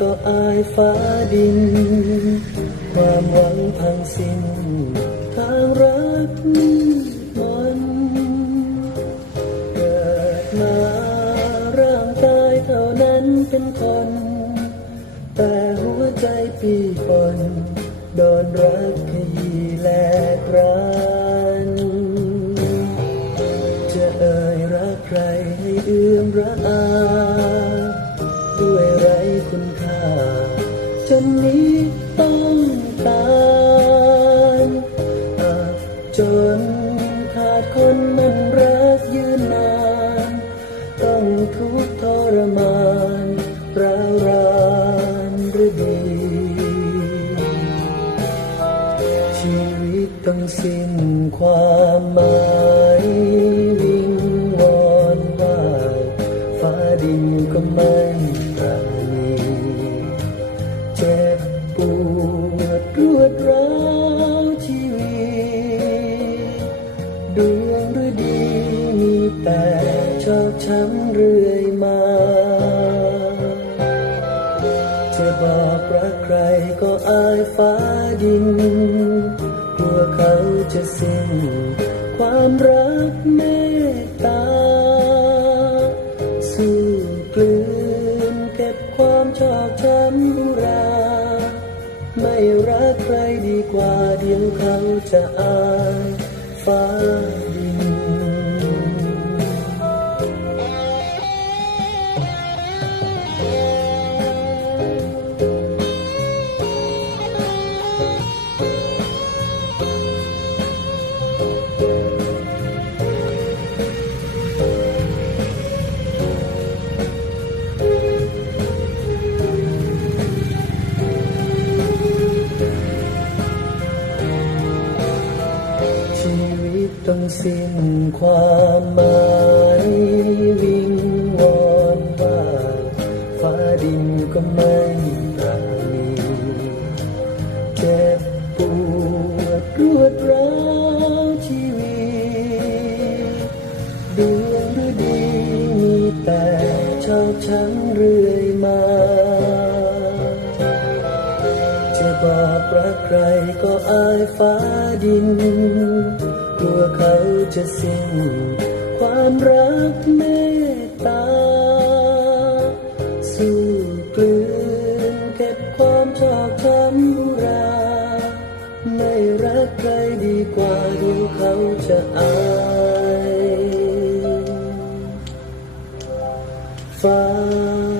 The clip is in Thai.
ก็อายฟ้าดิน ความหวังพังสิ้นทางรักมืดมนเกิดมาร่างกายเท่านั้นเป็นคน แต่หัวใจปีปนโดนรักขยี้แลกรัน จะเอ่ยรักใครให้เอื้อมระอา นนี้ต้องตายอาจจนขาดคนมันรักยืนนาน ต้องทุกข์ทรมานร้าวรานหรือดี ชีวิตต้องสิ้นความหมายวิงวอนว่าฟ้าดินก็ไม่ปราณี ชีวิตดวงหรือดีมีแต่ชอกช้ำเรื่อยมา จะบอกรักใครก็อายฟ้าดินกลัวเขาจะสิ้นความรักเมตตา สู้กลืนเก็บความชอกช้ำอุรา ไม่รักใครดีกว่าเดียวเขาจะอายฟ้า ต้องสิ้นความหมายวิงวอนว่าฟ้าดินก็ไม่ปราณีเจ็บปวดรวดร้าวชีวิตดวงหรือดีมีแต่ชอกช้ำเรื่อยมา จะบอกรักใครก็อายฟ้าดิน กลัวเขาจะสิ้นความรักเมตตา สู้กลืนเก็บความชอบช้ำรา ไม่รักใครดีกว่าดูเขาจะอายฟ้า